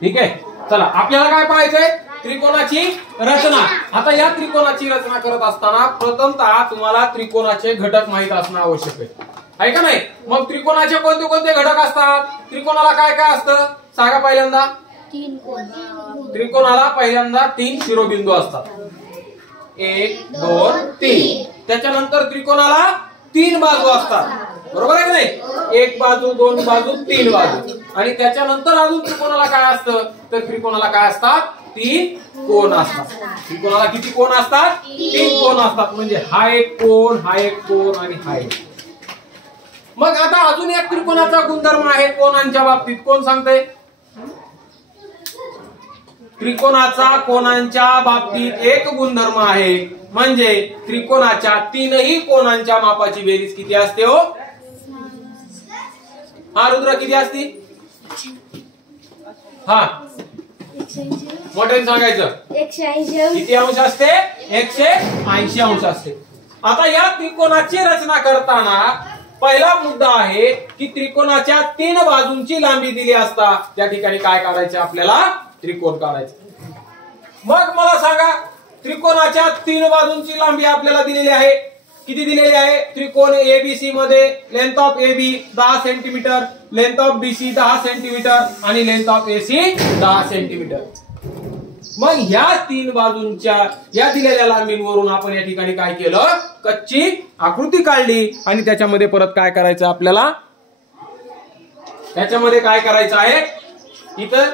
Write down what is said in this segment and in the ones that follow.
ठीक आहे, चला आपल्याला काय पाहायचंय? त्रिकोणाची रचना. आता या त्रिकोणाची रचना करत असताना प्रथमतः तुम्हाला त्रिकोणाचे घटक माहित असणं आवश्यक आहे का नाही? मग त्रिकोणाचे कोणते कोणते घटक असतात? त्रिकोणाला काय काय असतं सांगा पहिल्यांदा? त्रिकोणाला पहिल्यांदा 3 शिरोबिंदू असतात. 1 2 3. त्याच्यानंतर त्रिकोणाला 3 बाजू असतात, बरोबर आहे की नाही? 1 बाजू 2 बाजू 3 बाजू. आणि त्याच्यानंतर अजून त्रिकोणाला काय असतं? तर त्रिकोणाला काय असतात? 3 कोन असतात. त्रिकोणाला किती कोन असतात? 3 कोन असतात. म्हणजे हा एक कोन, हा एक कोन आणि हा एक. मग आता अजून एक त्रिकोणाचा गुणधर्म आहे कोनांच्या बाबतीत. कोण सांगतंय? त्रिकोणाचा कोनांच्या बाबतीत एक गुणधर्म आहे, म्हणजे त्रिकोणाच्या 3ही कोनांच्या मापाची बेरीज किती असते हो? हा रुद्र किती असते? हा मोठ्याने सांगायचं. 180. किती अंश असते? 180 अंश असते. आता या त्रिकोणाची रचना करताना पहिला मुद्दा आहे की त्रिकोणाच्या 3 बाजूंची लांबी दिली असता त्या ठिकाणी काय काढायचे आपल्याला? त्रिकोण काढायचे. मग मला सांगा, त्रिकोणाच्या 3 बाजूंची लांबी आपल्याला दिलेली आहे. किती दिलेली आहे? त्रिकोण एबीसी मध्ये length of AB 10 centimetre, length of BC 10 centimetre आणि लेंथ ऑफ एसी 10 सेंटीमीटर. मग ह्या 3 बाजूंच्या या दिलेल्या लांबींवरून आपण या ठिकाणी काय केलं? कच्ची आकृती काढली. आणि त्याच्यामध्ये परत काय करायचं आपल्याला? त्याच्यामध्ये काय करायचं आहे? इथं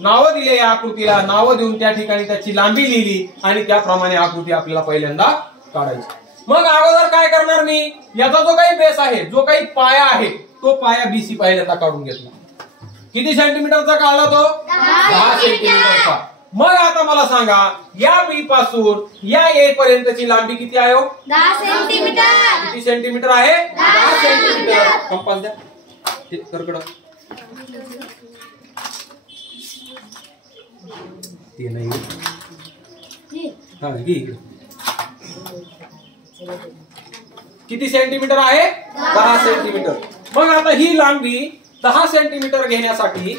नावं दिले या आकृतीला, नावं देऊन त्या ठिकाणी त्याची लांबी लिहिली आणि त्याप्रमाणे आकृती आपल्याला पहिल्यांदा काढायची. मग अगोदर काय करणार मी? याचा जो काही बेस आहे, जो काही पाया आहे, तो पाया बीसी पहिल्यांदा काढून घेतला. किती सेंटीमीटरचा काढला तो? 10 सेंटीमीटरचा. मग आता मला सांगा, या बी पासून या ए पर्यंतची लांबी किती आहे? 10 सेंटीमीटर. किती सेंटीमीटर आहे? 10 सेंटीमीटर. कंपास द्या करकड. ते नाही किती सेंटीमीटर आहे? 10 सेंटीमीटर. मग आता ही लांबी 10 सेंटीमीटर घेण्यासाठी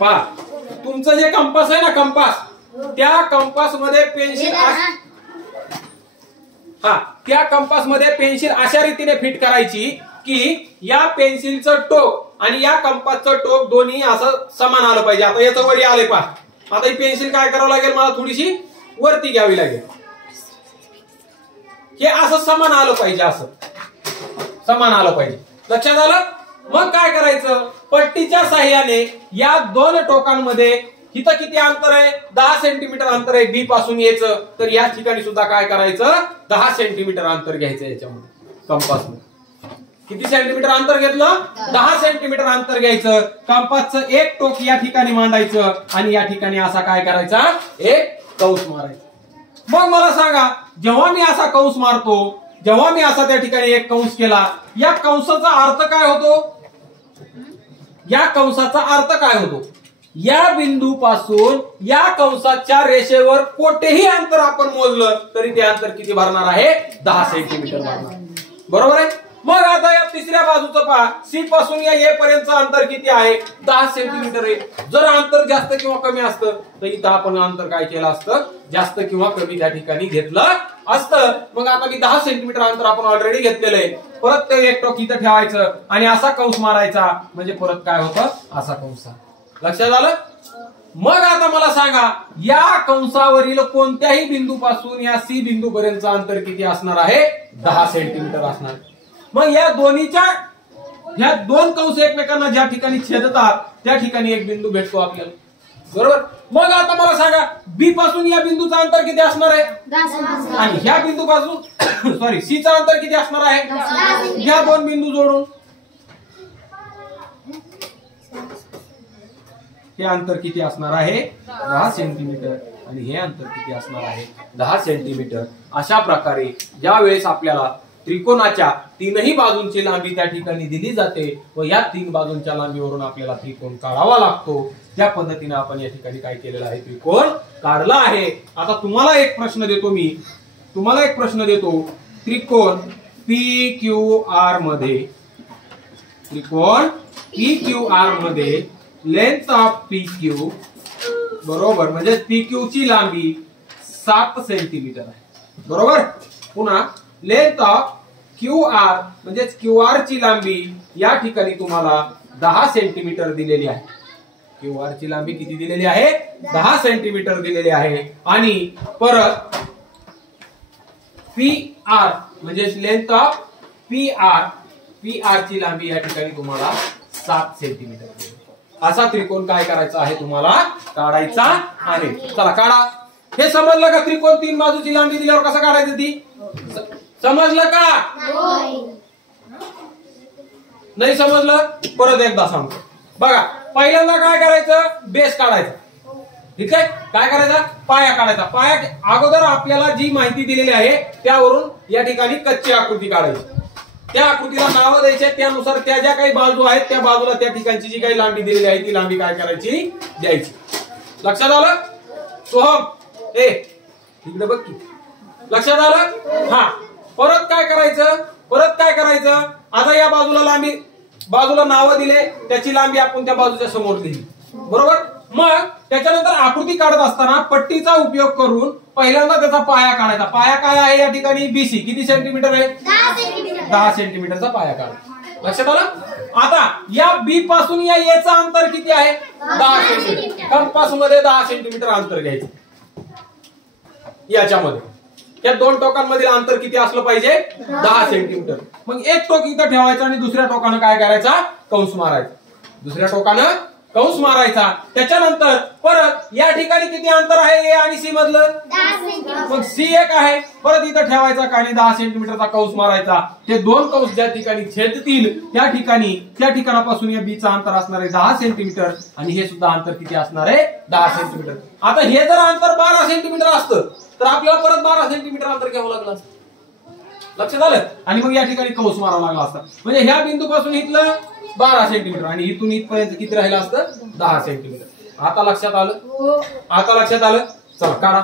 पहा, तुमचं जे कंपास आहे ना, कंपास, त्या कंपास मध्ये पेन्सिल त्या कंपास मध्ये पेन्सिल अशा रीतीने फिट करायची की या पेन्सिलचं टोक आणि या कंपासचं टोक दोन्ही असं समान आलं पाहिजे. आता याचं वरी आले पहा. आता ही पेन्सिल काय करावं लागेल? मला थोडीशी वरती घ्यावी लागेल. हे असं समान आलं पाहिजे, असं समान आलं पाहिजे. लक्षात आलं? मग काय करायचं? पट्टीच्या साह्याने या 2 टोकांमध्ये इथं किती अंतर आहे? 10 सेंटीमीटर अंतर आहे बी पासून यायचं. तर या ठिकाणी सुद्धा काय करायचं? 10 सेंटीमीटर अंतर घ्यायचं याच्यामध्ये कंपासमध्ये. किती सेंटीमीटर अंतर घेतलं? 10 सेंटीमीटर अंतर घ्यायचं. कंपासचं एक टोक या ठिकाणी मांडायचं आणि या ठिकाणी असा काय करायचा? एक कंस मारायचा. मग मला सांगा, जेव्हा मी असा कंस मारतो, जेव्हा मी असा त्या ठिकाणी एक कंस केला, या कंसाचा अर्थ काय होतो? या कंसाचा अर्थ काय होतो? या बिंदूपासून या कंसाच्या रेषेवर कोठेही अंतर आपण मोजलं तरी ते अंतर किती भरणार आहे? 10 सेंटीमीटर भरणार. बरोबर आहे? मग आता या तिसऱ्या बाजूचं पहा, सी पासून या ए पर्यंतचं अंतर किती आहे? 10 सेंटीमीटर आहे. जर अंतर जास्त किंवा कमी असतं तर इथं आपण अंतर काय केलं असतं? जास्त किंवा कमी त्या ठिकाणी घेतलं असतं. मग आता मी 10 सेंटीमीटर अंतर आपण ऑलरेडी घेतलेलं आहे. परत ते एक टोक इथं ठेवायचं आणि असा कंस मारायचा, म्हणजे परत काय होतं? असा कंस. लक्षात आलं? मग आता मला सांगा, या कंसावरील कोणत्याही बिंदूपासून या सी बिंदू पर्यंतचं अंतर किती असणार आहे? 10 सेंटीमीटर असणार. मग या दोन्हीच्या ह्या 2 कंस एकमेकांना ज्या ठिकाणी छेदतात त्या ठिकाणी एक बिंदू भेटतो आपल्याला. बरोबर? मग आता मला सांगा, बी पासून या बिंदूचं अंतर किती असणार आहे? 10. आणि ह्या बिंदूपासून सॉरी सीचं अंतर किती असणार आहे? 10. ह्या 2 बिंदू जोडून हे अंतर किती असणार आहे? 10 सेंटीमीटर. आणि हे अंतर किती असणार आहे? 10 सेंटीमीटर. अशा प्रकारे ज्या वेळेस आपल्याला त्रिकोणाच्या 3ही बाजूंची लांबी त्या ठिकाणी दिली जाते व या 3 बाजूंच्या लांबीवरून आपल्याला त्रिकोण काढावा लागतो, त्या पद्धतीने आपण या ठिकाणी काय केलेलं आहे? त्रिकोण काढला आहे. आता तुम्हाला एक प्रश्न देतो मी, त्रिकोण PQR मध्ये त्रिकोण PQR मध्ये लेंथ ऑफ PQ बरोबर म्हणजे PQ ची लांबी 7 सेंटीमीटर आहे बरोबर. पुन्हा लेंथ ऑफ QR म्हणजे QR ची लांबी या ठिकाणी तुम्हाला 10 सेंटीमीटर दिलेली आहे. QR ची लांबी किती दिलेली आहे 10 सेंटीमीटर दिलेली आहे. आणि परत PR म्हणजे लेंथ ऑफ PR ची लांबी या ठिकाणी तुम्हाला 7 सेंटीमीटर दिलेली. असा त्रिकोण काय करायचा आहे तुम्हाला काढायचा आहे. चला काढा. हे समजलं का त्रिकोण 3 बाजूची लांबी दिल्यावर कसं काढायचं ती समजलं का नाही समजलं परत एकदा सांगतो बघा. पहिल्यांदा काय करायचं बेस काढायचा ठीक आहे. काय करायचा पाया काढायचा. पाया अगोदर आपल्याला जी माहिती दिलेली आहे त्यावरून या ठिकाणी कच्ची आकृती काढायची. त्या आकृतीला नावं द्यायचे त्यानुसार त्या ज्या काही बाजू आहेत त्या बाजूला त्या ठिकाणची जी काही लांबी दिलेली आहे ती लांबी काय करायची द्यायची. लक्षात आलं सोहम इकडे बघ की लक्षात आलं. हा परत काय करायचं आता या बाजूला नावं दिले त्याची लांबी आपण त्या बाजूच्या समोर दिली बरोबर. मग त्याच्यानंतर आकृती काढत असताना पट्टीचा उपयोग करून पहिल्यांदा त्याचा पाया काढायचा. पाया काय आहे या ठिकाणी BC किती सेंटीमीटर आहे 10 सेंटीमीटरचा पाया काढा. लक्षात आलं. आता या B पासून या A चं अंतर किती आहे 10 सेंटीमीटर. कंपास मध्ये 10 सेंटीमीटर अंतर घ्यायचं. याच्यामध्ये या दोन टोकांमधील अंतर किती असलं पाहिजे 10 सेंटीमीटर. मग एक टोक इथं ठेवायचं आणि दुसऱ्या टोकानं काय करायचा कंस मारायचा. दुसऱ्या टोकानं कंस मारायचा. त्याच्यानंतर परत या ठिकाणी किती अंतर आहे A आणि C मधलं 10 सेंटीमीटर. मग C एक आहे परत इथं ठेवायचा आणि 10 सेंटीमीटरचा कंस मारायचा. ते दोन कंस ज्या ठिकाणी छेदतील त्या ठिकाणापासून या B चं अंतर असणार आहे 10 सेंटीमीटर आणि हे सुद्धा अंतर किती असणार आहे 10 सेंटीमीटर. आता हे जर अंतर 12 सेंटीमीटर असतं तर आपल्याला परत 12 सेंटीमीटर अंतर घ्यावं लागलं असतं. लक्षात आलं. आणि मग या ठिकाणी कंस मारावा लागला असता. म्हणजे ह्या बिंदूपासून इथलं 12 सेंटीमीटर आणि इथून इथपर्यंत किती राहिलं असतं 10 सेंटीमीटर. आता लक्षात आलं चला काढा.